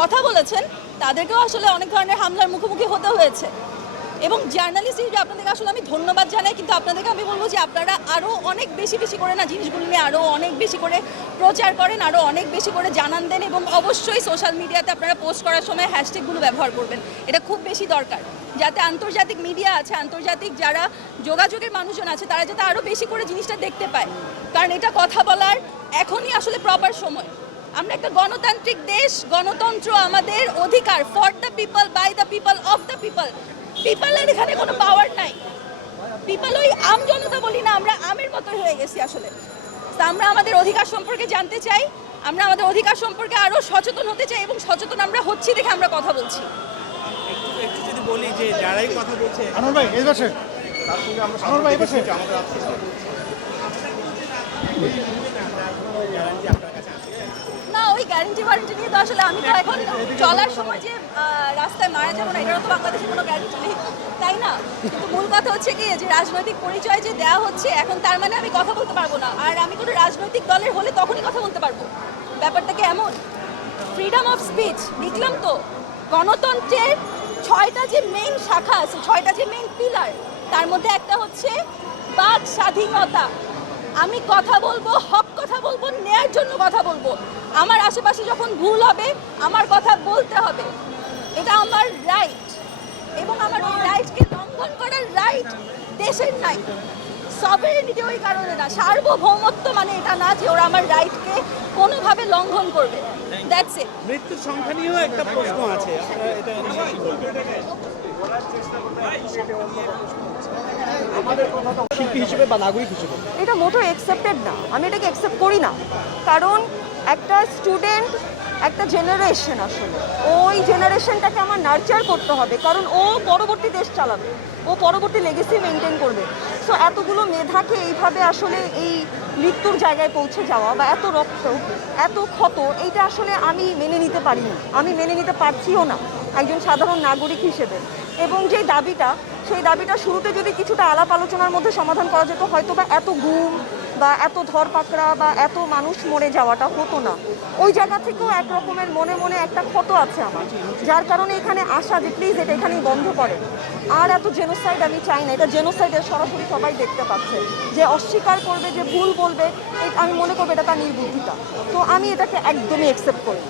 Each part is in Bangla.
কথা বলেছেন তাদেরকেও আসলে অনেক ধরনের হামলার মুখোমুখি হতে হয়েছে। এবং জার্নালিস্ট হিসেবে আপনাদেরকে আসলে আমি ধন্যবাদ জানাই, কিন্তু আপনাদেরকে আমি বলবো যে আপনারা আরও অনেক বেশি বেশি করে না জিনিসগুলো নিয়ে আরও অনেক বেশি করে প্রচার করেন, আরও অনেক বেশি করে জানান দেন, এবং অবশ্যই সোশ্যাল মিডিয়াতে আপনারা পোস্ট করার সময় হ্যাশট্যাগুলো ব্যবহার করবেন। এটা খুব বেশি দরকার, যাতে আন্তর্জাতিক মিডিয়া আছে, আন্তর্জাতিক যারা যোগাযোগের মানুষজন আছে, তারা যাতে আরও বেশি করে জিনিসটা দেখতে পায়। কারণ এটা কথা বলার এখনই আসলে প্রপার সময়। আমরা একটা গণতান্ত্রিক দেশ, গণতন্ত্র আমাদের অধিকার, for the people, by the people, of the people. পিপলের এখানে কোনো পাওয়ার নাই। পিপল ওই আম জনতা বলি না, আমরা আমের মতো হয়ে গেছি আসলে। তা আমরা আমাদের অধিকার সম্পর্কে জানতে চাই, আমরা আমাদের অধিকার সম্পর্কে আরও সচেতন হতে চাই, এবং সচেতন আমরা হচ্ছি দেখে আমরা কথা বলছি। একটু যদি বলি যে যারাই কথা বলছে, আনোয়ার ভাই এই পাশে, তার সঙ্গে আমরা আনোয়ার ভাই এই পাশে। আমাদের না, ওই গ্যারেন্টি ওয়ারেন্টি নিয়ে তো আসলে আমি তো এখন চলার সময় যে রাস্তায় মারা যাবো না, এটারও তো বাংলাদেশে কোনো গ্যারেন্টি নেই, তাই না? কিন্তু মূল কথা হচ্ছে কি, যে রাজনৈতিক পরিচয় যে দেওয়া হচ্ছে এখন, তার মানে আমি কথা বলতে পারবো না। আর আমি কোনো রাজনৈতিক দলের হলে তখনই কথা বলতে পারবো। ব্যাপারটা কি এমন? ফ্রিডম অফ স্পিচ লিখলাম তো, গণতন্ত্রের 6টা যে মেইন শাখা আছে, 6টা যে মেইন পিলার, তার মধ্যে একটা হচ্ছে বাক স্বাধীনতা। আমি কথা বলবো, হক কথা বলবো, ন্যায়ের জন্য কথা বলবো। আমার আশেপাশে যখন ভুল হবে আমার কথা বলতে হবে, এটা আমার রাইট, এবং আমার এই রাইটকে লঙ্ঘন করার রাইট দেশের নাই। সভেরেনিটি ওই কারণে না, সার্বভৌমত্ব মানে এটা না যে ওরা আমার রাইটকে কোনোভাবে লঙ্ঘন করবে। That's it. মৃত্যুর সংখ্যা নিয়েও একটা প্রশ্ন আছে, আপনারা এটা নিয়ে কি বলবেন? শিল্পী হিসেবে বা নাগরিক হিসেবে এটা মোটো অ্যাকসেপ্টেড না, আমি এটাকে অ্যাকসেপ্ট করি না। কারণ একটা স্টুডেন্ট, একটা জেনারেশন, আসলে ওই জেনারেশনটাকে আমার নার্চার করতে হবে, কারণ ও পরবর্তী দেশ চালাবে, ও পরবর্তী লেগেসি মেনটেন করবে। সো এতগুলো মেধাকে এইভাবে আসলে এই মৃত্যুর জায়গায় পৌঁছে যাওয়া, বা এত রক্ত, এত ক্ষত, এইটা আসলে আমি মেনে নিতে পারিনি, আমি মেনে নিতে পারছিও না একজন সাধারণ নাগরিক হিসেবে। এবং যে দাবিটা, সেই দাবিটা শুরুতে যদি কিছুটা আলাপ আলোচনার মধ্যে সমাধান করা যেত, হয়তো বা এত গুম বা এত ধরপাকড়া বা এত মানুষ মরে যাওয়াটা হতো না। ওই জায়গা থেকেও এক রকমের মনে মনে একটা ক্ষত আছে আমার, যার কারণে এখানে আসা যে প্লিজ এটা এখানেই বন্ধ করে। আর এত জেনোসাইড আমি চাই না, এটা জেনোসাইডের সরাসরি সবাই দেখতে পাচ্ছে। যে অস্বীকার করবে, যে ভুল বলবে, আমি মনে করবো এটা তার নির্বুদ্ধিতা। তো আমি এটাকে একদমই অ্যাকসেপ্ট করি।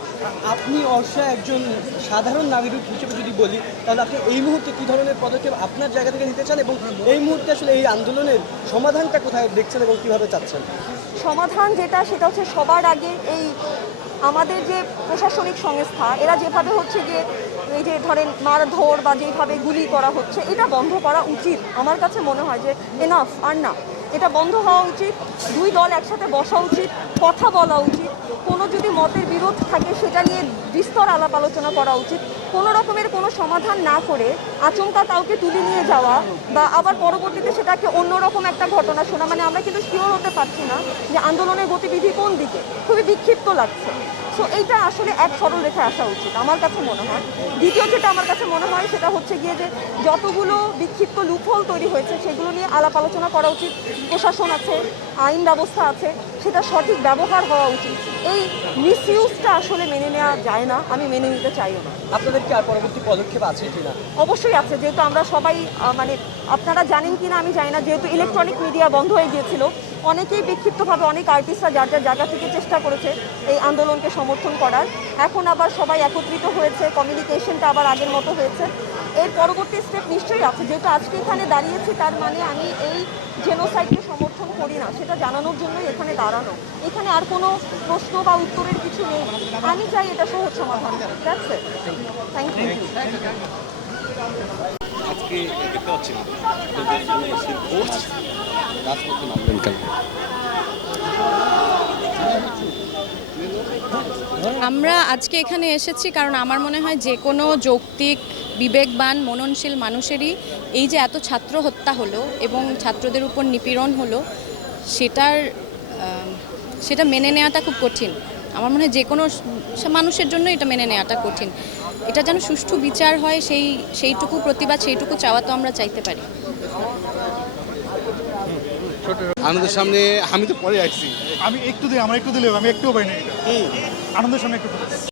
আপনি অবশ্যই একজন সাধারণ নাগরিক হিসেবে যদি বলি, তাহলে আপনি এই মুহূর্তে কী ধরনের পদক্ষেপ আপনার জায়গা থেকে নিতে চান, এবং এই মুহূর্তে আসলে এই আন্দোলনের সমাধানটা কোথায় দেখছেন এবং কীভাবে চাচ্ছেন? সমাধান যেটা, সেটা হচ্ছে সবার আগে এই আমাদের যে প্রশাসনিক সংস্থা, এরা যেভাবে হচ্ছে যে এই যে ধরেন মারধর বা যেভাবে গুলি করা হচ্ছে, এটা বন্ধ করা উচিত। আমার কাছে মনে হয় যে এনাফ, আর না, এটা বন্ধ হওয়া উচিত। দুই দল একসাথে বসা উচিত, কথা বলা উচিত। কোনো যদি মতের বিরোধ থাকে সেটা নিয়ে বিস্তর আলাপ আলোচনা করা উচিত। কোনো রকমের কোনো সমাধান না করে আচমকা কাউকে তুলে নিয়ে যাওয়া বা আবার পরবর্তীতে সেটাকে অন্যরকম একটা ঘটনা শোনা, মানে আমরা কিন্তু শিওর হতে পারছি না যে আন্দোলনের গতিবিধি কোন দিকে, খুবই বিক্ষিপ্ত লাগছে। সো এইটা আসলে এক সরল রেখায় আসা উচিত আমার কাছে মনে হয়। দ্বিতীয় যেটা আমার কাছে মনে হয় সেটা হচ্ছে গিয়ে যে যতগুলো বিক্ষিপ্ত লুপহোল তৈরি হয়েছে সেগুলো নিয়ে আলাপ আলোচনা করা উচিত। প্রশাসন আছে, আইন ব্যবস্থা আছে, সেটা সঠিক ব্যবহার হওয়া উচিত। এই মিসইউজটা আসলে মেনে নেওয়া যায় না, আমি মেনে নিতে চাইও না। আপনাদের কি আর পরবর্তী পদক্ষেপ আছে কিনা? অবশ্যই আছে, যেহেতু আমরা সবাই মানে আপনারা জানেন কি না আমি জানি না, যেহেতু ইলেকট্রনিক মিডিয়া বন্ধ হয়ে গিয়েছিল, অনেকেই বিক্ষিপ্তভাবে অনেক আর্টিস্টরা যার যার জায়গা থেকে চেষ্টা করেছে এই আন্দোলনকে সমর্থন করার। এখন আবার সবাই একত্রিত হয়েছে, কমিউনিকেশনটা আবার আগের মতো হয়েছে। এর পরবর্তী স্টেপ নিশ্চয়ই আছে। যেহেতু আজকে এখানে দাঁড়িয়েছি, তার মানে আমি এই জেনোসাইডকে সমর্থন করি না সেটা জানানোর জন্যই এখানে দাঁড়ানো। এখানে আর কোনো প্রশ্ন বা উত্তরের কিছু নেই। আমি চাই এটা সহজ সমাধান। That's it. Thank you. আজকে দেখতে পাচ্ছি না রাজপথে নামলেন কেন? আমরা আজকে এখানে এসেছি কারণ আমার মনে হয় যে কোনো যৌক্তিক, বিবেকবান, মননশীল মানুষেরই এই যে এত ছাত্র হত্যা হলো এবং ছাত্রদের উপর নিপীড়ন হলো, সেটা মেনে নেওয়াটা খুব কঠিন। আমার মনে হয় যে কোনো মানুষের জন্য এটা মেনে নেওয়াটা কঠিন। এটা যেন সুষ্ঠু বিচার হয়, সেইটুকু প্রতিবাদ, সেইটুকু চাওয়া তো আমরা চাইতে পারি। আনন্দের সামনে আমি তো পরে আসছি, আমি একটু দিলে আমি একটুও পাইনি। আনন্দের সামনে একটু